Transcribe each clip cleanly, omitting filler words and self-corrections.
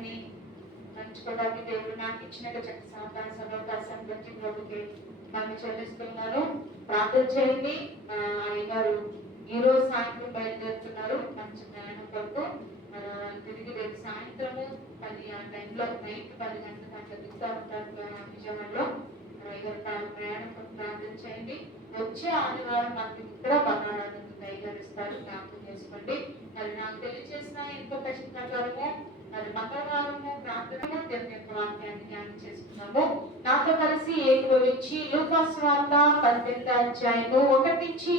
వాక్యాన్ని పంచుకోవడానికి దేవుడు నాకు ఇచ్చిన చక్కటి సదవకాశాన్ని బట్టి ప్రభుకి నన్ను చెల్లిస్తున్నాను. ప్రార్థన చేయండి. అయ్యగారు ఈరోజు సాయంత్రం బయలుదేరుతున్నారు మంచి ప్రయాణం కొరకు. తిరిగి రేపు సాయంత్రము 10 ఆ టైంలో నైట్ 10 గంటలకు అట్లా దిగుతూ ఉంటారు విజయవాడలో. అయ్యగారు ప్రయాణం కొరకు ప్రార్థన చేయండి. వచ్చే ఆదివారం మనకి ఇక్కడ బంగాళాన్ని అయ్యగారిస్తారు, జ్ఞాపకం చేసుకోండి. మరి నాకు తెలియజేసిన ఇన్ఫర్మేషన్ ప్రకారము మరి మంగళవారము ప్రార్థనము దేవుని యొక్క వాక్యాన్ని ధ్యానం చేసుకున్నాము. నాతో కలిసి ఏకీభవించి లూకా సువార్త 18వ అధ్యాయము 1 నుంచి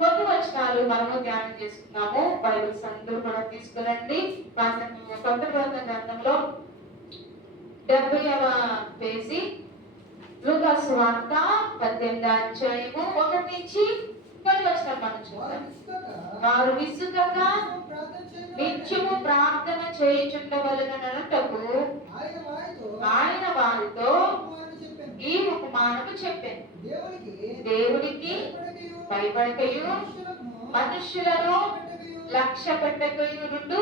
కొన్ని వచనాలు మనము ధ్యానం చేసుకున్నాము. బైబిల్స్ అందరూ కూడా తీసుకురండి. కొత్త నిబంధన గ్రంథంలో 70వ పేజీ లూకా సువార్త 18వ అధ్యాయము 1 నుంచి కొన్ని వచనాలు మనం చూద్దాం. వారు విసుగక నిత్యము ప్రార్థన చేయుచుండవలెననుటకు ఆయన వారితో ఈ ఉపమానము చెప్పాను. దేవునికి భయపడకయు మనుష్యులను లక్ష్య పెట్టకయుండు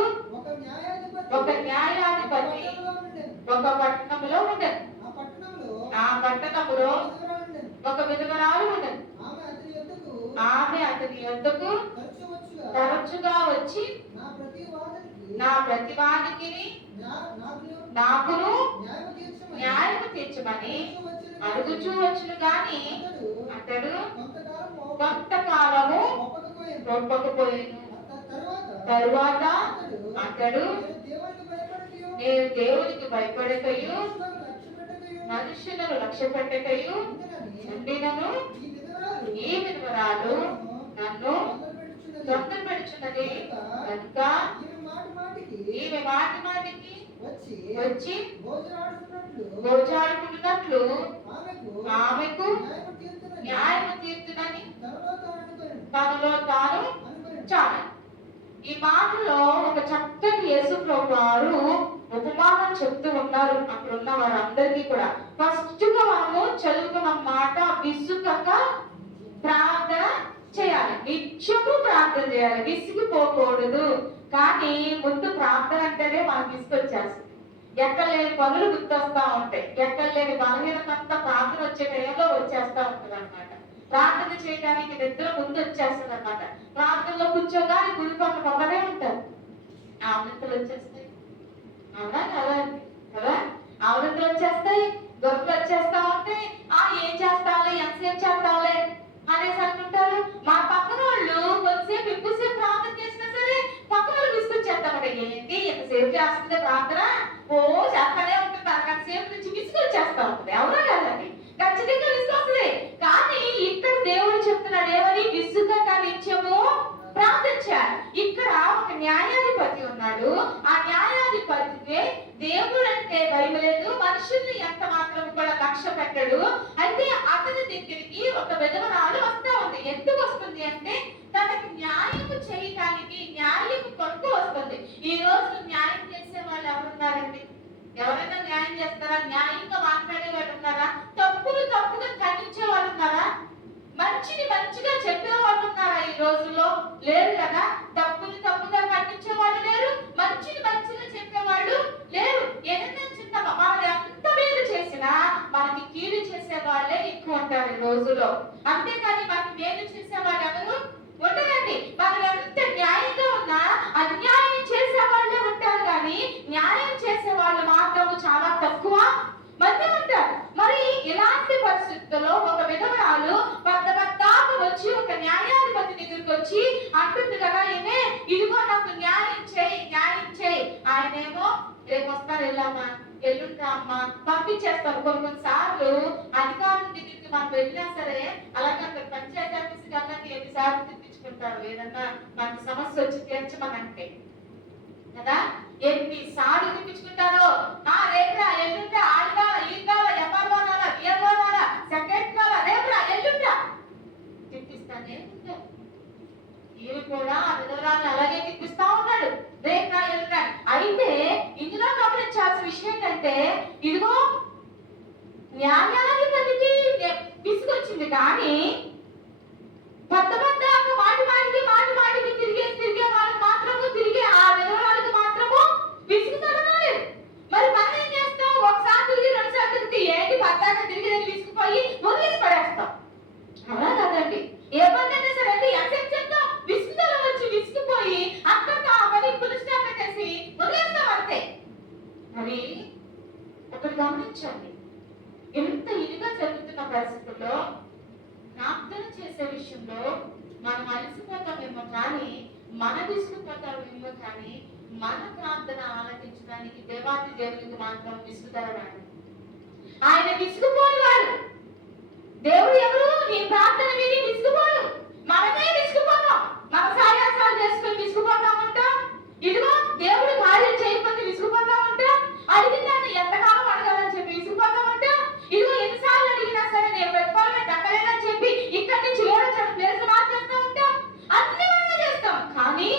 ఒక న్యాయాధిపతి ఒక పట్టణంలో ఉండదు. ఆ పట్టణములో ఒక విధవరాలు ఉండదు. ఆమె అతని యొద్దకు తరచుగా వచ్చి నా ప్రతివాదికి నాకును న్యాయము తీర్చమని అడుగుచూ వచ్చును గాని అతడు కొంతకాలము ఒప్పకపోయాను. తరువాత అతడు నేను దేవునికి భయపడకయు మనుషులను లక్ష్య పెట్టకయు ఉండినను ఈ విధవరాలు నన్ను తొందర పెడుచున్నది కనుక ఈమె మాటి మాటికి వచ్చి భోజాడుకున్నట్లు ఆమెకు న్యాయము తీర్చునని తనలో తాను చాలు. ఈ మాటలో ఒక చక్కటి యేసు ప్రభువు వారు ఉపమానం చెప్తూ ఉన్నారు. అక్కడ ఉన్న వారందరికీ కూడా ఫస్ట్ గా మనము చదువుకున్న మాట విసుగక ప్రార్థన చేయాలి. నిత్యము ప్రార్థన చేయాలి, విసిగిపోకూడదు. కానీ ముందు ప్రార్థన అంటేనే మనకు విసుగొచ్చేస్తుంది. ఎక్కడ లేని పనులు గుర్తొస్తా ఉంటాయి, ఎక్కడ లేని బలహీనతంతా ప్రార్థన వచ్చే టైంలో వచ్చేస్తా ఉంటుంది అనమాట. ప్రార్థన చేయడానికి నిద్ర ముందు వచ్చేస్తుంది అనమాట. ప్రార్థనలో కూర్చోగానే గురిపక్కన ఒకరే ఉంటారు, ఆవృత్తులు వచ్చేస్తాయి. అవునా కదా కదా? ఆవృత్తులు వచ్చేస్తాయి, గొప్పలు వచ్చేస్తా ఉంటాయి. ఏం చేస్తావులే, ఎంతసేపు చేస్తావులే అనేసి అంటుంటారు. మా పక్కన వాళ్ళు కొంతసేపు ఎక్కువసేపు ప్రార్థన చేసినా సరే పక్కన వాళ్ళు విసుకొచ్చేస్తామంటే ఏంటి ఎంతసేపు చేస్తుంది ప్రార్థన, చేస్తానే ఉంటుంది. అరగంట సేపు నుంచి విసుకొచ్చేస్తా ఉంటుంది. ఎవరో కాదండి, ఖచ్చితంగా విసుకొస్తుంది. కానీ ఇక్కడ దేవుడు చెప్తున్నాడు ఏమని? విసుగక నిత్యము ప్రార్థించాలి. ఇక్కడ ఒక న్యాయాధిపతి ఉన్నాడు. ఆ న్యాయాధిపతికి దేవుడు అంటే భయం లేదు, మనుషుల్ని ఎంత మాత్రం కూడా లక్ష్య పెట్టడు. అయితే అతని దగ్గరికి ఒక విధవరాలు వస్తా ఉంది. ఎందుకు వస్తుంది అంటే తనకి న్యాయం చేయటానికి, న్యాయం కొరకు వస్తుంది. ఈ రోజు న్యాయం చేసే వాళ్ళు ఎవరున్నారండి? ఎవరైనా న్యాయం చేస్తారా? న్యాయంగా మాట్లాడే వాళ్ళు ఉన్నారా? తప్పుగా ఖండించే వాళ్ళు ఉన్నారా? మంచిని మంచిగా చెప్పే వాళ్ళు ఉన్నారా? ఈ రోజుల్లో లేరు కదా. తప్పుగా ఖండించే వాళ్ళు లేరు, మంచిని మంచిగా చెప్పేవాళ్ళు లేరు. ఏదైనా చిన్న మనం ఎంత మేలు చేసినా మనకి కీడు చేసే వాళ్ళే ఎక్కువ ఉంటారు ఈ రోజుల్లో. అంతేకాని మనకి మేలు చేసే వాళ్ళు ఎవరు ఉండరండి. మనం ఎంత న్యాయంగా ఉన్నా అన్యాయం చేసే వాళ్ళే ఉంటారు, కానీ న్యాయం చేసే వాళ్ళు మాత్రము చాలా తక్కువ మంది ఉంటారు. మరి ఇలాంటి పరిస్థితుల్లో ఒక విధవరాలు భర్తకు వచ్చి ఒక న్యాయాధిపతి దగ్గరికి వచ్చి అంటుంది కదా, ఏమే ఇదిగో నాకు న్యాయం చేయి. ఆయనేమో రేపు వస్తారు, వెళ్ళమ్మా, ఎల్లుంటా అమ్మా, పంపించేస్తారు. కొన్నిసార్లు అధికారుల దగ్గరికి మనం వెళ్ళినా సరే అలాగే అక్కడ పంచాయతీ ఆఫీస్ కన్నా ఎన్నిసార్లు తెప్పించుకుంటారు ఏదన్నా మనకి సమస్య వచ్చి తీర్చమనంటే కదా. ఎన్నిసార్లు తెప్పించుకుంటారో, రేపురా ఎల్లుంటా, ఆడవాళ్ళ ఈగాల ఎమ్మర్వాలా బియ్యర్వాలా సెకండ్ వాలా రేపురా ఎల్లుంటా తెప్పిస్తానే ఉంటారు. ఈయన కూడా ఆ విధవరాలను అలాగే తెప్పిస్తా ఉన్నాడు, రేపురా ఎల్లుంటా. అయితే ఇందులో గమనించాల్సిన విషయం ఏంటంటే ఇదిగో న్యాయాధిపతికి విసుగొచ్చింది, కానీ మాటి తిరిగే వాళ్ళకి మాత్రము తిరిగే ఆ విధవరాలకు మాత్రము విసుగు కలగలేదు. మరి ఒకటి గమనించండి, ఎంత ఇదిగా జరుగుతున్న పరిస్థితుల్లో ప్రార్థన చేసే విషయంలో మనం అలసిపోతామేమో కానీ, మన విసుగుపోతామేమో కానీ, మన ప్రార్థన ఆలకించడానికి దేవాది దేవునికి మాత్రం విసుగుతాడు. ఆయన విసుగుపోయేవాడు. దేవుడు ఎవరు? నీ ప్రార్థన విని విసుగుపోడు. మనమే విసుగుపోతాం, మన సాయాసాలు చేసుకుని విసుగుపోతా ఉంటాం. ఇదిగో దేవుడు కార్యం చేయకపోతే విసుగుపోతా ఉంటాం. అడిగిన దాన్ని ఎంతకాలం అడగాలని చెప్పి విసుగుపోతా ఉంటాం. ఇదిగో ఎన్నిసార్లు అడిగినా సరే నేను ప్రతిఫలమే దక్కలేదని చెప్పి ఇక్కడి నుంచి ఏడో చోట ప్లేస్ మార్చేస్తూ ఉంటాం. అన్ని మనమే చేస్తాం. కానీ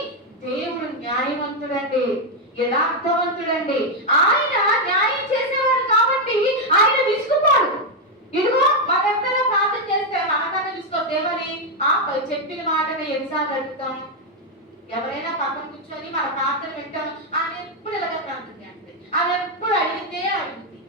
దేవుడు న్యాయవంతుడండి, యథార్థవంతుడండి. ఆయన న్యాయం చేసేవాడు కాబట్టి ఆయన విసుగుపోడు. ఇదిగో మనందరూ ప్రార్థన చేస్తే మనకన్నా విసుకో దేవని చెప్పిన మాటని ఎన్నిసార్లు అడుగుతాం. ఎవరైనా పక్కన కూర్చొని మన ప్రార్థన వింటాం, ఆమె ఎప్పుడు ఇలాగ ప్రార్థన చేస్తుంది, ఆమె ఎప్పుడు అడిగితే అడుగుతుంది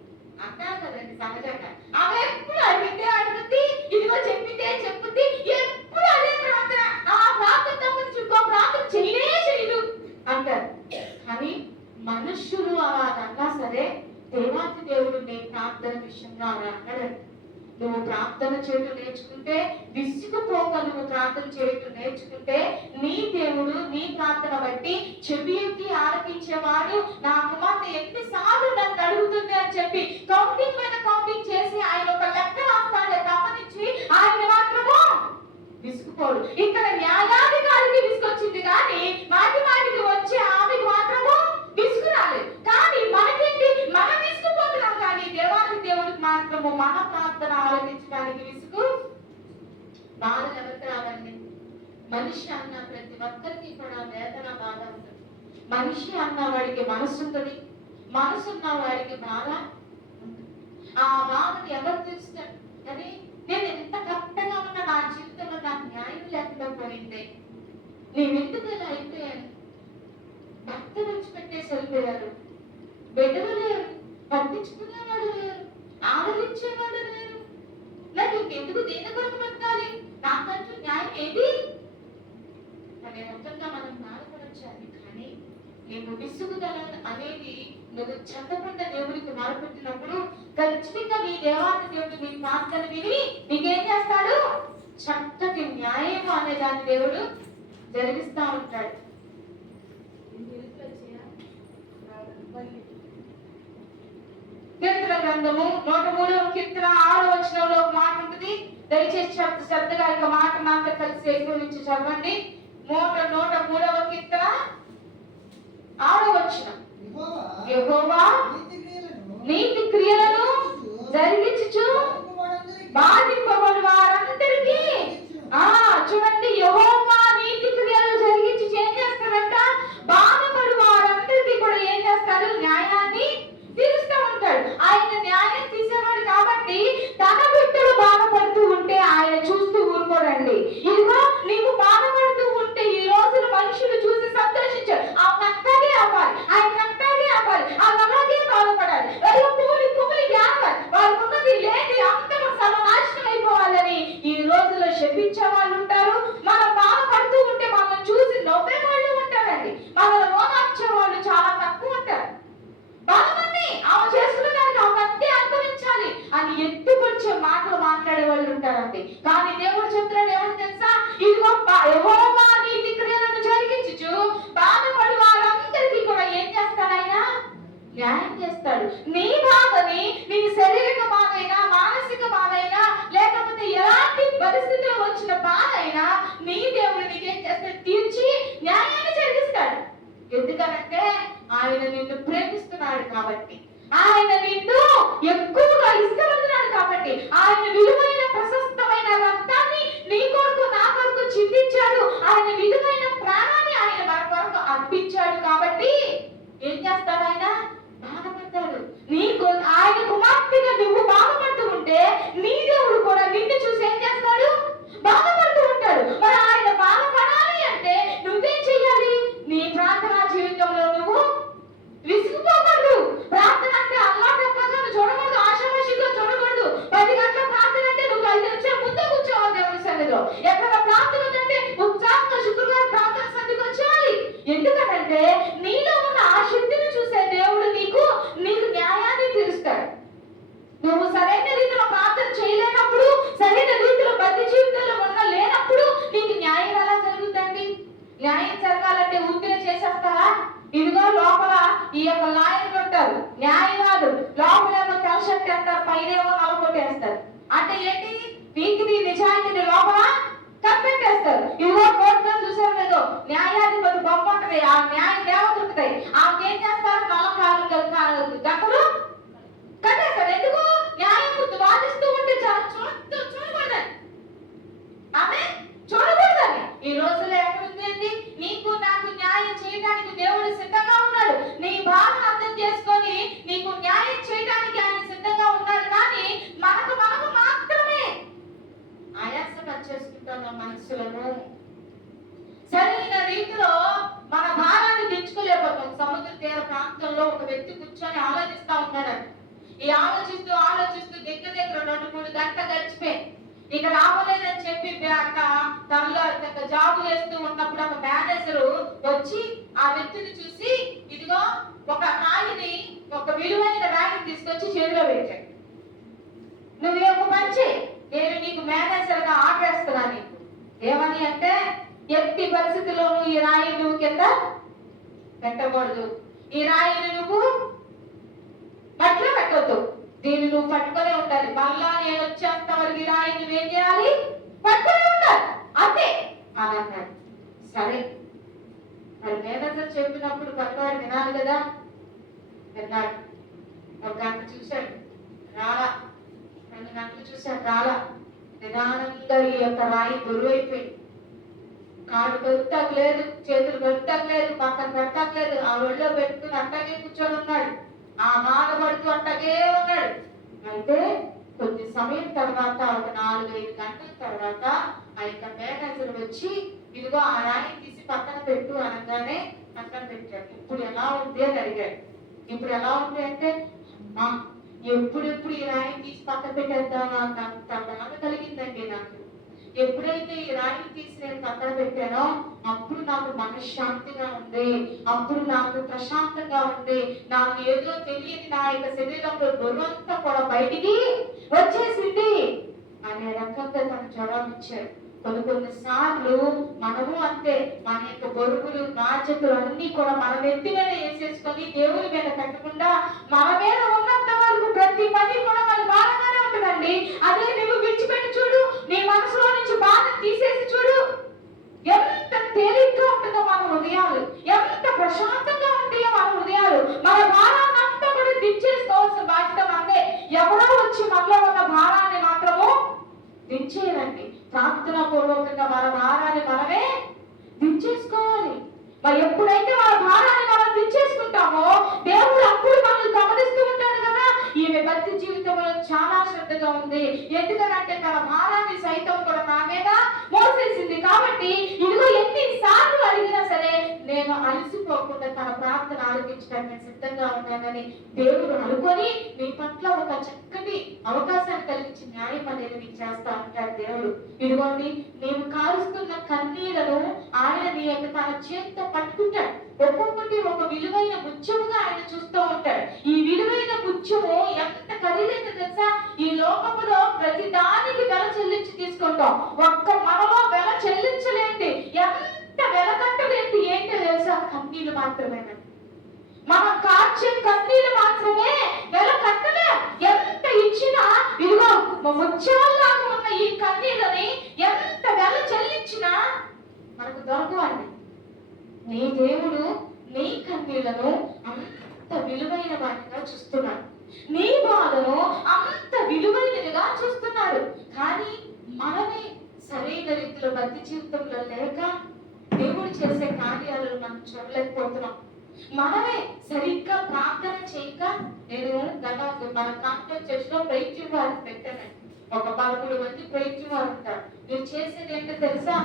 అంటారు కదండి సహజంగా. ఆమె ఎప్పుడు అడిగితే అడుగుద్ది, ఇదిగో చెప్పితే చెప్పుద్ది, ఎప్పుడు అదే ప్రార్థన. ఆ ప్రార్థన తప్పని ఇంకో ప్రార్థన చేయలేదు అంటారు. కానీ మనుష్యులు అలాగన్నా సరే దేవాతి దేవుడు నీ ప్రార్థన విషయంలో అలా అన్నాడు. నువ్వు ప్రార్థన చేయటం నేర్చుకుంటే, విసుగుపోక నువ్వు ప్రార్థన చేయటం నేర్చుకుంటే, నీ దేవుడు నీ ప్రార్థన బట్టి చెవి ఎత్తి ఆలకించేవాడు. నా కుమార్తె ఎన్నిసార్లు నన్ను అడుగుతుంది అని చెప్పి కౌంటింగ్ మీద కౌంటింగ్ చేసి ఆయన ఒక లెక్క రాస్తాడే తప్పనిచ్చి ఆయన మాత్రము విసుగుపోడు. ఇక్కడ న్యాయాధికారికి విసుకొచ్చింది కానీ మాటి మాటికి వచ్చే ఆమెకు మాత్రము విసుగు రాలేదు. కానీ మనకేంటి, మనం విసుగుపోతున్నాం. కానీ దేవాది దేవుడికి మాత్రము మన ప్రార్థన ఆలకించడానికి విసుగు బాధ ఎవరికి రావండి. మనిషి అన్న ప్రతి ఒక్కరికి కూడా వేదన బాధ ఉంటుంది. మనిషి అన్న వాడికి మనసు ఉంటుంది, మనసు ఉన్న వాడికి బాధ ఉంటుంది. ఆ బాధను ఎవరు తెలుస్తారు? కానీ నేను ఎంత కరెక్ట్గా ఉన్నా నా జీవితంలో నాకు న్యాయం లేకుండా పోయింది, నేనెందుకు ఇలా అయిపోయాను, భర్త విడిచిపెట్టేసి వెళ్ళిపోయారు, బిడ్డలు లేరు, పట్టించుకునేవాడు లేరు, ఆదరించేవాడు లేరు, నాకు ఇంకెందుకు దేని కొరకు బతకాలి, నాకంటూ న్యాయం ఏది అనే మొత్తంగా మనం బాధపడొచ్చాలి. కానీ నీకు విసుగుదల అనేది నువ్వు చెందకుండా దేవుడికి మొరపెట్టినప్పుడు ఖచ్చితంగా నీ దేవాది దేవుడు నీ ప్రార్థన విని నీకేం చేస్తాడు? చక్కటి న్యాయం అనే దాన్ని దేవుడు జరిగిస్తా ఉంటాడు. కీర్తన గ్రంథము 103వ కీర్తన 6వ వచనంలో ఒక మాట ఉంటుంది. దయచేసి శ్రద్ధగా ఒక మాట నాతో కలిసి ఏకీభవించి చదవండి. 103వ కీర్తన 6వ వచనం. యెహోవా నీతి క్రియలను జరిగించుచు బాధింపబడు వారందరికీ చూడండి, యెహోవా నీతి క్రియలను జరిగించి ఏం చేస్తాడంట? బాధపడు వారందరికీ కూడా ఏం చేస్తాడు? న్యాయాన్ని తీరుస్తూ ఉంటాడు. ఆయన న్యాయం తీసేవాడు కాబట్టి తన బిడ్డలు బాధపడుతూ ఉంటే ఆయన చూస్తూ ఊరుకోడండి. ఇదిగో నీవు బాధపడుతూ ఉంటే ఈ రోజున మనుషులు చూసి సంతోషించారు. అట్టాగే ఆపాలి, ఆయన అట్టాగే ఆపాలి, అలాగే బాధపడాలి, కుమిలి కుమిలి ఆపాలి, వాళ్ళకు ఉన్నది లేని అంతగా సర్వనాశనం అయిపోవాలని ఈ రోజులో శపించే వాళ్ళు ఉంటారు. మనం బాధపడుతూ ఉంటే మనం చూసి నవ్వే వాళ్ళు ఉంటారండి. మనల్ని ఓదార్చే వాళ్ళు చాలా తక్కువ ఉంటారు. బాధపడి ఆమె చేసుకున్న దానికి ఆమె అంతే అనుభవించాలి అని ఎత్తుకొచ్చే మాటలు మాట్లాడే వాళ్ళు ఉంటారండి. కానీ దేవుడు చెప్తున్నాడు ఏమని తెలుసా? ఇదిగో యెహోవా నీతి క్రియలను జరిగించుచు బాధపడి వారందరికీ కూడా ఏం చేస్తాడు? ఆయన న్యాయం చేస్తాడు. నీ బాధని, నీ శారీరక బాధ అయినా, మానసిక బాధ అయినా, లేకపోతే ఎలాంటి పరిస్థితిలో వచ్చిన బాధ అయినా నీ దేవుడు నీకేం చేస్తాడు? తీర్చి న్యాయాన్ని జరిగిస్తాడు. ఎందుకనంటే ఆయన నిన్ను ప్రేమిస్తున్నాడు కాబట్టి, ఆయన నిన్ను ఎక్కువగా ఇష్టపడుతున్నాడు కాబట్టి, ఆయన విలువైన ప్రశస్తమైన రక్తాన్ని నీ కొరకు నా కొరకు చిందించాడు. ఆయన విలువైన ప్రాణాన్ని ఆయన మన కొరకు అర్పించాడు కాబట్టి ఏం చేస్తాడు? ఆయన బాధపడతాడు. నీకు ఆయన కుమార్తెగా నువ్వు బాధపడుతూ ఉంటే నీ దేవుడు కూడా నిన్ను చూసి ఏం చేస్తాడు? బాధపడుతూ ఉంటాడు. మరి ఆయన బాధపడాలి అంటే నువ్వేం చెయ్యాలి? నీ ప్రార్థనా జీవితంలో నువ్వు విసుగుపోకూడదు. ప్రార్థన అంటే అల్లాటప్పగా చూడకూడదు, ఆశామాషిగా చూడకూడదు. 10 గంటల ప్రార్థన అంటే నువ్వు 5 నిమిషాలు ముందే కూర్చోవాలి దేవుని సన్నిధిలో. ఎక్కడ ప్రార్థన ఉందంటే ఉత్సాహంగా శుక్రవారం ప్రార్థన సన్నిధికి వచ్చేయాలి. ఎందుకంటే నీలో ఉన్న ఆ శక్తిని చూసే దేవుడు నీకు యొక్క లాయర్లు ఉంటారు, న్యాయవాదులు, లోపలేమో తెలసట్టి అంటారు, పైనేమో నలగొట్టేస్తారు. అంటే ఏంటి? నీతిని నిజాయితీని లోపల కప్పెట్టేస్తారు. ఇదిగో కోర్టులో చూసారు లేదో, న్యాయాధిపతి బొమ్మ ఉంటుంది, ఆ న్యాయ దేవత ఉంటుంది, ఆమెకేం చేస్తారు? నలకాలు గంటలు కట్టేస్తారు. ఎందుకు? న్యాయం వాదిస్తూ ఉంటే చూడకూడదని, ఆమె చూడకూడదని. ఈ రోజుల్లో ఎక్కడుంది? నీకు నాకు న్యాయం చేయడానికి దేవుడు సిద్ధంగా ఉన్నాడు. నీ బాధను అర్థం చేసుకొని నీకు న్యాయం చేయడానికి ఆయన సిద్ధంగా ఉన్నాడు. కానీ మనకు మాత్రమే ఆయాసపరిచేసుకుంటున్న మనసులను సరైన రీతిలో మన భారాన్ని దించుకోలేకపోతాం. సముద్ర తీర ప్రాంతంలో ఒక వ్యక్తి కూర్చొని ఆలోచిస్తా ఉన్నాడు. ఈ ఆలోచిస్తూ దగ్గర 2-3 గంటలు గడిచిపోయింది. ఇక రావలేదని చెప్పి తనలో జాబు చేస్తూ ఉన్నప్పుడు ఒక మేనేజరు వచ్చి ఆ వ్యక్తిని చూసి, ఇదిగో ఒక రాయిని, ఒక విలువైన రాయిని తీసుకొచ్చి చేతిలో పెట్టాడు. నువ్వు ఒక పని చేయి, నేను నీకు మేనేజర్ గా ఆపేస్తున్నా. నీకు ఏమని అంటే, ఎట్టి పరిస్థితుల్లోనూ ఈ రాయి నువ్వు కింద పెట్టకూడదు, ఈ రాయిని నువ్వు మట్టిలో పెట్టవద్దు, దీన్ని నువ్వు పట్టుకొని ఉండాలి. మళ్ళా నేను వచ్చేంత వరకు ఈ రాయి నువ్వేం చేయాలి? పట్టుకొని ఉండాలి, అంతే అని అన్నాడు. సరే, మరి మేనేజర్ చెప్పినప్పుడు పట్టువాడు వినాలి కదా. విన్నాడు. 1 గంట చూశాడు, రాలా. 2 గంటలు చూశాడు, రాలా. నిదానంగా ఈ యొక్క రాయి బరువు అయిపోయింది. కాళ్ళు పెడతాకలేదు, చేతులు పెడతాకలేదు, పక్కన పెడతాకలేదు. ఆ ఒళ్ళో పెట్టుకుని అట్టగే కూర్చొని ఉన్నాడు. ఆ బాధపడుతూ అట్టగే ఉన్నాడు. అయితే కొద్ది సమయం తర్వాత, ఒక 4-5 గంటల తర్వాత ఆ యొక్క మేనేజర్ వచ్చి, ఇదిగో ఆ రాయిని తీసి పక్కన పెట్టు అనగానే పక్కన పెట్టాడు. ఇప్పుడు ఎలా ఉంది అని అడిగాడు. ఇప్పుడు ఎలా ఉంది అంటే, ఎప్పుడెప్పుడు ఈ రాయిని తీసి పక్కన పెట్టేద్దామా, అంత బాధ కలిగిందండి నాకు. ఎప్పుడైతే ఈ రాయిని తీసి నేను పక్కన పెట్టానో అప్పుడు నాకు మనశ్శాంతిగా ఉంది, అప్పుడు నాకు ప్రశాంతంగా ఉంది. నాకు ఏదో తెలియని నా యొక్క శరీరంలో బరువంతా కూడా బయటికి వచ్చేసింది అనే రకంగా తను జవాబు ఇచ్చాడు. కొన్ని సార్లు మనము అంతే, మన యొక్క బరువులు బాధ్యతలు అన్ని కూడా మన నెత్తి మీద వేసేసుకొని దేవుని మీద పెట్టకుండా మన మీద ఉన్నంత వరకు ప్రతి పని కూడా మన బాధగానే ఉంటుందండి. అదే నువ్వు విడిచిపెట్టి చూడు, నీ మనసులో నుంచి బాధ తీసేసి చూడు, ఎంత తేలిగ్గా ఉంటుందో మన హృదయాలు, ఎంత ప్రశాంతంగా ఉంటాయో మన హృదయాలు. మన భారాన్ని అంతా కూడా దించేసుకోవాల్సిన బాధ్యత మనదే. ఎవరో వచ్చి మనలో ఉన్న భారాన్ని మాత్రము దించేయాలండి. ప్రార్థనా పూర్వకంగా మన భారాన్ని మనమే దించేసుకోవాలి. మరి ఎప్పుడైతే మన భారాన్ని మనం దించేసుకుంటామో దేవుడు అప్పుడు మనల్ని గమనిస్తూ ఉంటాడు కదా. ఈమె భక్తి జీవితంలో చాలా శ్రద్ధగా ఉంది, ఎందుకంటే తన భారాన్ని సైతం కూడా నా మీద మోసేసింది. కాబట్టి ఇదిగో ఎన్నిసార్లు అడిగినా సరే నేను అలసిపోకుండా తన ప్రార్థన ఆలోచించడానికి సిద్ధంగా ఉన్నానని దేవుడు అనుకొని నీ పట్ల ఒక చక్కటి అవకాశాన్ని కలిగించి న్యాయం అనేది నీకు చేస్తా ఉంటాడు దేవుడు. ఇదిగోండి, నేను కారుస్తున్న కన్నీళ్లను ఆయన నీ యొక్క తన చేతితో పట్టుకుంటాడు. ఒక్కొక్కటి ఒక విలువైన ముత్యముగా ఆయన చూస్తూ ఉంటాడు. ఈ విలువైన ముత్యము ఎంత ఖరీదైన తెలుసా? ఈ లోకములో ప్రతి దానికి వెల చెల్లించి తీసుకుంటాం, ఒక్క మనలో వెల చెల్లించలేంటి, ఎంత వెల కట్టలేంటి ఏంటో తెలుసా? కన్నీళ్ళు మాత్రమే. మనం కార్చే కన్నీళ్ళు మాత్రమే వెల కట్టలే. ఎంత ఇచ్చినా, ఇదిగో ముత్యాల్లాగా ఉన్న ఈ కన్నీళ్ళని ఎంత వెల చెల్లించినా మనకు దొరకవండి. నీ దేవుడు నీ కన్నీళ్లను అంత విలువైన వాటిగా చూస్తున్నాడు, నీ బాధను అంత విలువైనదిగా చూస్తున్నాడు. కానీ మనమే సరైన రీతిలో భక్తి జీవితంలో లేక దేవుడు చేసే కార్యాలను మనం చూడలేకపోతున్నాం. మనమే సరిగ్గా ప్రార్థన చేయక, నేను మన కాంప్లెక్స్ చర్చిలో ప్రైజ్యం వారిని పెట్టానండి. ఒక 11 మంది ప్రైజ్యం వారు ఉంటారు. మీరు చేసేది ఏంటో తెలుసా?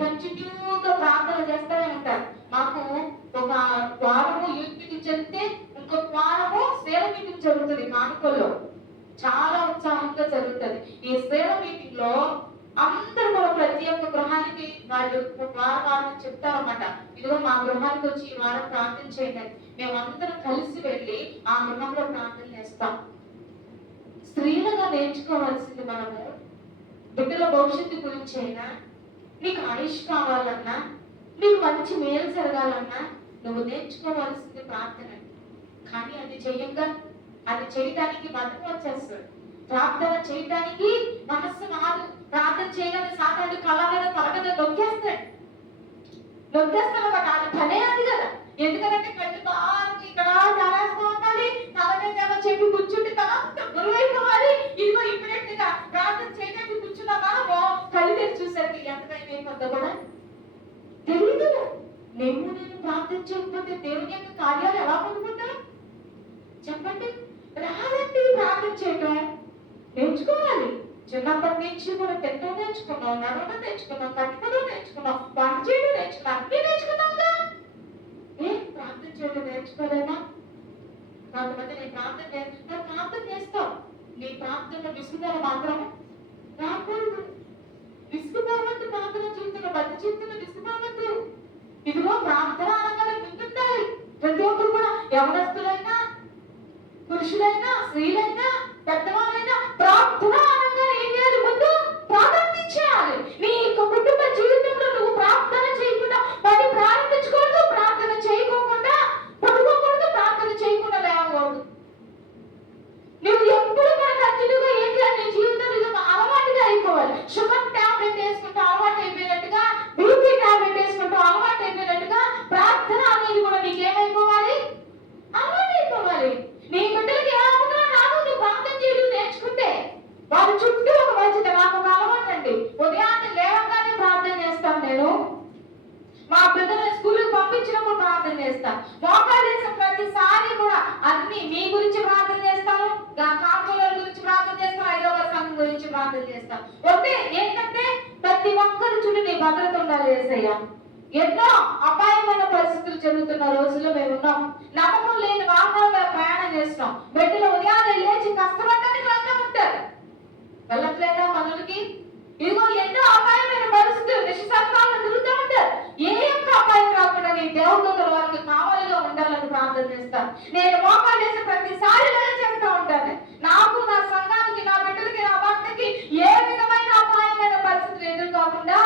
కంటిన్యూగా ప్రార్థన చేస్తూనే ఉంటారు. మాకు ఒక వారము యూత్ మీటింగ్ జరిగితే ఇంకొక వారము సేవ మీటింగ్ జరుగుతుంది. కానుకల్లో చాలా ఉత్సాహంగా జరుగుతుంది. ఈ సేవ మీటింగ్ లో అందరూ కూడా ప్రతి ఒక్క గృహానికి వాళ్ళు వారం చెప్తారన్నమాట. ఇదిగో మా గృహానికి వచ్చి ఈ వారం ప్రార్థన చేయండి. మేమందరం కలిసి వెళ్ళి ఆ గృహంలో ప్రార్థన చేస్తాం. స్త్రీలుగా నేర్చుకోవాల్సింది మనము బిడ్డల భవిష్యత్తు గురించి అయినా, నీకు ఆయుష్ కావాలన్నా, నీకు మంచి మేలు జరగాలన్నా నువ్వు నేర్చుకోవాల్సింది ప్రార్థన. కానీ అది చెయ్యంగా, అది చేయటానికి బతుకు వచ్చేస్తుంది. ప్రార్థన చేయటానికి మనస్సు రాదు. ప్రార్థన చేయగానే సాతానుడు కళ్ళ మీద తల మీద నొక్కేస్తాడు. అది పనే అది కదా. ఎందుకంటే కళ్ళు బాగా ఇక్కడ తలేస్తూ ఉండాలి, తల మీద ఏమో చెప్పి కూర్చుంటే తల గురువైపోవాలి. ఇదిగో ఇప్పుడెట్టుగా ప్రార్థన చేయడానికి కూర్చున్న మనము కళ్ళు తెరిచి చూసరికి ఎంత టైం అయిపోతుందో కూడా తెలీదు. నేను ప్రార్థన చేయకపోతే దేవుని యొక్క కార్యాలు ఎలా పొందుకుంటాం చెప్పండి? రాదండి. ప్రార్థన చేయటం నేర్చుకోవాలి. చిన్నప్పటి నుంచి కూడా తింటూ నేర్చుకున్నాం, నడవడం నేర్చుకున్నాం, కట్టుకోవడం నేర్చుకున్నాం, వంట చేయడం నేర్చుకున్నాం, అన్నీ నేర్చుకున్నాంగా. ప్రార్థన చేయడం నేర్చుకోలేమా? కొంతమంది నీ ప్రార్థన చేస్తావు, నీ ప్రార్థన విసుగుదల మాత్రం రాకూడదు. విసుగుపోవద్దు. ప్రార్థన జీవితంలో బతి జీవితంలో విసుగుపోవద్దు. ఇదిగో ప్రార్థన అనగానే ముందుంటాయి ప్రతి ఒక్కరు కూడా. యవనస్తులైనా, పురుషులైనా, స్త్రీలైనా, పెద్దవాళ్ళైనా ప్రార్థన అనగానే ఏం చేయాలి? ముందు ప్రారంభించాలి. నీ యొక్క కుటుంబ జీవితంలో నువ్వు ప్రార్థన చేయకుండా పని ప్రారంభించకూడదు. ప్రార్థన చేయకోకుండా పడుకోకూడదు. ప్రార్థన చేయకుండా లేవకూడదు. నువ్వు ఎప్పుడు కూడా కంటిన్యూగా ఏం చేయాలి? నీ జీవితంలో ఇది ఒక అలవాటుగా అయిపోవాలి. షుగర్ టాబ్లెట్ వేసుకుంటూ అలవాటు అయిపోయినట్టుగా, బీపీ టాబ్లెట్ వేసుకుంటూ అలవాటు అయిపోయినట్టుగా ప్రార్థన అనేది కూడా నీకేమైపోవాలి? అలవాటు అయిపోవాలి. నీ బిడ్డలకి ఏ అవసరం రాదు నువ్వు ప్రార్థన చేయడం నేర్చుకుంటే. వాళ్ళ చుట్టూ ఒక మంచిది. నాకు ఒక అలవాటు అండి. ఉదయాన్నే లేవగానే ప్రార్థన చేస్తాను నేను. మా బిడ్డలను స్కూల్కి పంపించినప్పుడు ప్రార్థన చేస్తాను. మోకాలు వేసిన ప్రతిసారి కూడా అన్ని మీ గురించి ప్రార్థన చేస్తాను, కాకుల గురించి ప్రార్థన చేస్తాను, హైదరాబాద్ సంఘం గురించి ప్రార్థన చేస్తాను. ఓకే, ఏంటంటే ప్రతి ఒక్కరు చుట్టూ నీ భద్రత ఉండాలి యేసయ్య. ఎన్నో అపాయమైన పరిస్థితులు జరుగుతున్న రోజుల్లో మేము ఉన్నాం. నమ్మకం లేని వాహనాలు ప్రయాణం చేస్తున్నాం. బిడ్డలు ఉదయాన్నే లేచి కష్టపడటానికి వెళ్తూ ఉంటారు. వెళ్ళట్లేదా పనులకి? ఇదిగో ఎన్నో అపాయమైన పరిస్థితులు నిశ్శబ్దాలను తిరుగుతూ ఉంటారు. ఏ యొక్క అపాయం రాకుండా నీ దేవదూతల వారికి కావాలిగా ఉండాలని ప్రార్థన చేస్తాను. నేను మోకాలు వేసి ప్రతిసారి చేస్తూ ఉంటాను. నాకు, నా సంఘానికి, నా బిడ్డలకి, నా భర్తకి ఏ విధమైన అపాయమైన పరిస్థితులు ఎదురు కాకుండా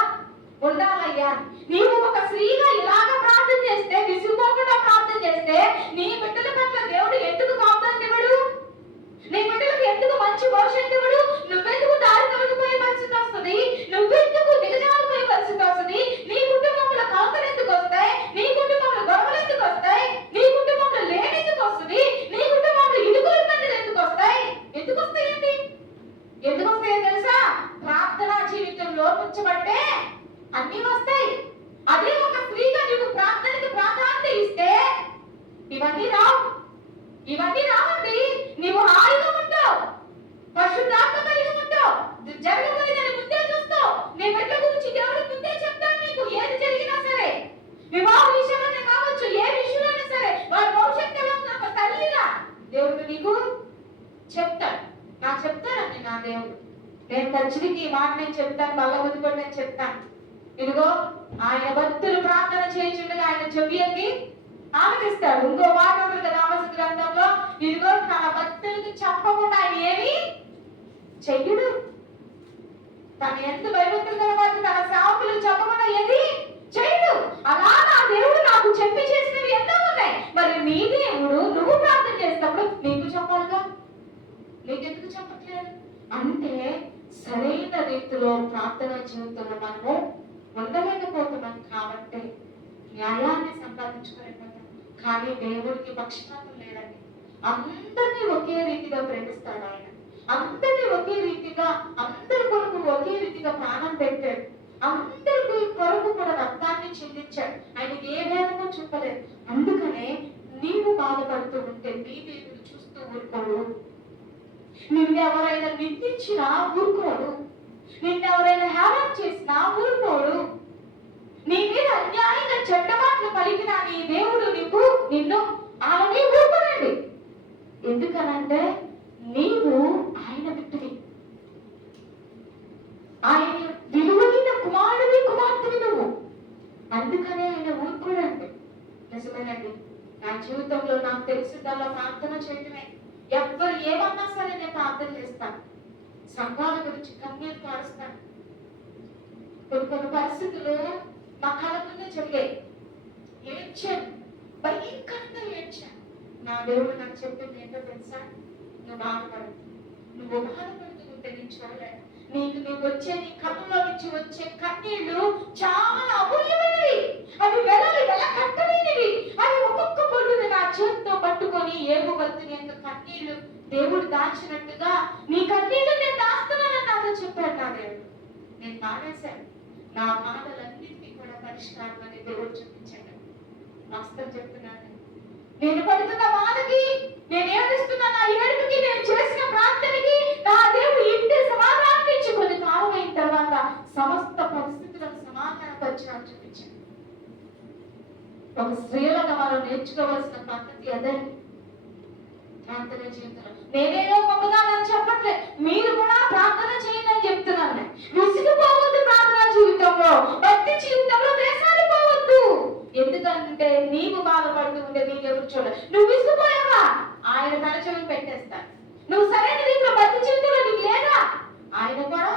ఉండాలయ్యా. నీవు ఒక స్త్రీగా ఇలాగ ప్రార్థన చేస్తే, విసుగుపోకుండా ప్రార్థన చేస్తే నీ బిడ్డల పట్ల దేవుడు ఎందుకు కాపుదల ఇవ్వడు? నీ బిడ్డలకు ఎందుకు మంచి భవిష్యత్తు ఇవ్వడు? నువ్వెందుకు దారి తొలగిపోయే పరిస్థితి వస్తుంది? నువ్వెందుకు దిగజారిపోయే పరిస్థితి వస్తుంది? నీ కుటుంబంలో కలతలు ఎందుకు వస్తాయి? నీ కుటుంబంలో గొడవలు ఎందుకు వస్తాయి? నీ కుటుంబంలో లేని ఎందుకు వస్తుంది? నీ కుటుంబంలో ఇరుకుల ఇబ్బందులు ఎందుకు వస్తాయి? ఎందుకు వస్తాయండి? ఎందుకు వస్తాయో తెలుసా? ప్రార్థనా జీవితం లోపించబట్టే అన్నీ వస్తాయి. అదే ఒక స్త్రీగా నీకు ప్రార్థనకి ప్రాధాన్యత ఇస్తే ఇవన్నీ రావు. ఇవన్నీ రావండి. నీవు హాయిగా ఉంటావు, పరిశుద్ధాత్మ కలిగి ఉంటావు, జరగబోయేదని ముందే చూస్తావు. నీ బిడ్డ గురించి దేవుడు ముందే చెప్తాడు నీకు. ఏది జరిగినా సరే, వివాహ విషయంలోనే కావచ్చు, ఏ విషయంలోనే సరే, వారి భవిష్యత్తు ఎలా ఉందో ఒక తల్లిగా దేవుడు నీకు చెప్తాడు. నాకు చెప్తానండి నా దేవుడు. నేను ఖచ్చితంగా ఈ మాట నేను చెప్తాను, బల్లబుద్ధి కూడా నేను చెప్తాను. ఇదిగో ఆయన భక్తులు ప్రార్థన చేయించుండగా ఆయన చెవియకి ఆలకిస్తాడు. ఇంకో మాట ఉంటుంది కదా ఆమోసు గ్రంథంలో, ఇదిగో తన భక్తులకు చెప్పకుండా ఆయన ఏమి చెయ్యడు. తను ఎంత భయభక్తులు గల వారికి తన సేవకులకు చెప్పకుండా ఏది చెయ్యడు. అలా నా దేవుడు నాకు చెప్పి చేసినవి ఎన్నో ఉన్నాయి. మరి నీ దేవుడు నువ్వు ప్రార్థన చేసినప్పుడు నీకు చెప్పాలిగా. నీకెందుకు చెప్పట్లేదు? అంటే సరైన రీతిలో ప్రార్థన జీవితంలో మనము ఉండలేకపోతున్నాం కాబట్టి న్యాయాన్ని సంపాదించుకోలేకపోతాం. కానీ దేవుడికి పక్షపాతం లేదండి. అందరినీ ఒకే రీతిగా ప్రేమిస్తాడు ఆయన. అందరినీ ఒకే రీతిగా, అందరి కొరకు ఒకే రీతిగా ప్రాణం పెట్టాడు. అందరి కొరకు కూడా రక్తాన్ని చిందించాడు. ఆయనకి ఏ భేదమో చూపలేదు. అందుకనే నీవు బాధపడుతూ ఉంటే నీ దేవుడు చూస్తూ ఊరుకోడు. నిన్నెవరైనా నిందించినా ఊరుకోడు. నిన్నెవరైనా హేళన చేసినా ఊరుకోడు. నీ మీద అన్యాయంగా చెడ్డ మాటలు పలికిన నీ దేవుడు నిన్ను అలానే ఊరుకోనండి. ఎందుకనంటే నీవు ఆయన బిడ్డవి, ఆయన విలువైన కుమారుడివి, కుమార్తెవి నువ్వు. అందుకనే ఆయన ఊరుకోడండి. నిజమేనండి. నా జీవితంలో నాకు తెలిసిందల్లా ప్రార్థన చేయటమే. ఎవ్వరు ఏమన్నా సరే నేను ప్రార్థన చేస్తాను. సంఘాల గురించి కన్నీరు కారుస్తాను. కొన్ని పరిస్థితులు నా కళ్ళ ముందే జరిగాయి. ఏడ్చాను, భయంకరంగా ఏడ్చాను. నా దేవుడు నాకు చెప్పింది ఏంటో తెలుసా? నువ్వు బాధపడదు. నువ్వు బాధపడుతూ ఉంటే నేను చూడలేను. నీకు వచ్చే నీ కళ్ళలో నుంచి వచ్చే కన్నీళ్లు చాలా అమూల్యమైనవి. అవి వెలకట్టలేనివి. అవి ఒక్కొక్క పొట్టుని నా చేతితో పట్టుకొని ఏగుబత్తిని ఎంత కన్నీళ్లు దేవుడు దాచినట్టుగా నీ కన్నీళ్లు నేను దాస్తున్నానని నాతో చెప్పాడు నా దేవుడు. నేను మానేశాను. నా బాధలన్నింటినీ కూడా పరిష్కారం అని దేవుడు చూపించాడు. వాస్తవం చెప్తున్నాను. నేను పడుతున్న బాధకి, నేను ఏడుస్తున్న నా ఏడుపుకి, నేను చేసిన ప్రార్థనకి నా దేవుడు ఇంటి సమాధానం ఇచ్చి కొన్ని కాలం అయిన తర్వాత సమస్త పరిస్థితులకు సమాధానపరిచినా చూపించాడు. ఒక స్త్రీలుగా మనం నేర్చుకోవాల్సిన పద్ధతి అదే ప్రార్థన జీవితంలో. నేనేదో గొప్పదానని చెప్పట్లే, మీరు కూడా ప్రార్థన చేయండి అని చెప్తున్నాను. విసిగిపోవద్దు ప్రార్థన జీవితంలో, భక్తి జీవితంలో వేసారిపోవద్దు. ఎందుకంటే నీవు బాధపడుతూ ఉంటే నీకు ఎవరు చూడాలి. నువ్వు విసిగిపోయావా, ఆయన తన చెవులు పెట్టేస్తాడు. నువ్వు సరైన రీతిలో భక్తి జీవితంలో నీకు లేదా, ఆయన కూడా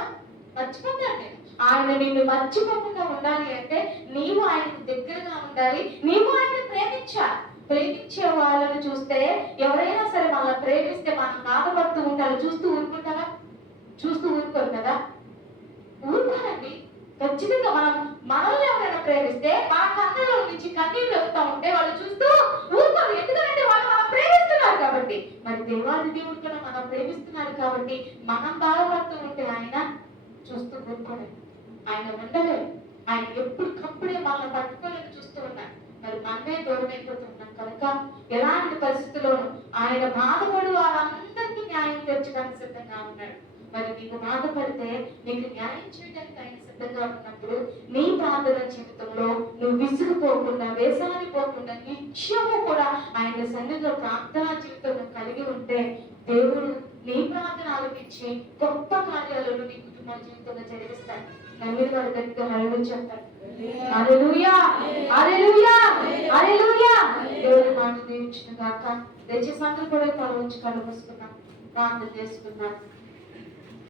మర్చిపోతాడు. ఆయన నిన్ను మర్చిపోకుండా ఉండాలి అంటే నీవు ఆయనకు దగ్గరగా ఉండాలి. నీవు ఆయన ప్రేమించాలి. ప్రేమించే వాళ్ళని చూస్తే ఎవరైనా సరే వాళ్ళని ప్రేమిస్తే మనం బాధపడుతూ ఉంటారు. చూస్తూ ఊరుకుంటారా? చూస్తూ ఊరుకోరు కదా. ఊరుకోరండి. ఖచ్చితంగా మనల్ని ఎవరైనా ప్రేమిస్తే మన కళ్ళలో నుంచి కన్నీళ్ళు వస్తూ ఉంటే వాళ్ళు చూస్తూ ఊరుకోరు. ఎందుకంటే వాళ్ళు మనం ప్రేమిస్తున్నారు కాబట్టి. మరి దేవాది దేవుడు కూడా మనం ప్రేమిస్తున్నారు కాబట్టి మనం బాధపడుతూ ఉంటే ఆయన చూస్తూ ఊరుకోలేదు. ఆయన ఉండలేదు. ఆయన ఎప్పటికప్పుడే మనల్ని పట్టుకోలేని చూస్తూ ఉన్నారు. మరి మనమే దూరం అయిపోతున్నాం కనుక ఎలాంటి పరిస్థితుల్లోనూ ఆయన బాధపడు వాళ్ళందరికీ న్యాయం తీర్చడానికి సిద్ధంగా ఉన్నాడు. మరి నీకు బాధపడితే నీకు న్యాయం చేయడానికి ఆయన సిద్ధంగా ఉన్నప్పుడు నీ ప్రార్థన జీవితంలో నువ్వు విసుగుపోకుండా, వేసారిపోకుండా నిత్యము కూడా ఆయన సన్నిధిలో ప్రార్థనా జీవితం కలిగి ఉంటే దేవుడు నీ ప్రార్థన ఆలపించి గొప్ప కార్యాలను నీ కుటుంబ జీవితంలో జరిగిస్తాడు. నమ్మిన వారి దగ్గర హల్లెలూయా చెప్పారు. హల్లెలూయా, హల్లెలూయా, హల్లెలూయా. దేవుడి మాట దీవించును గాక. దయచేసి అందరూ కూడా తల ఉంచి కళ్ళు మూసుకున్నాం, ప్రార్థన చేసుకున్నాం.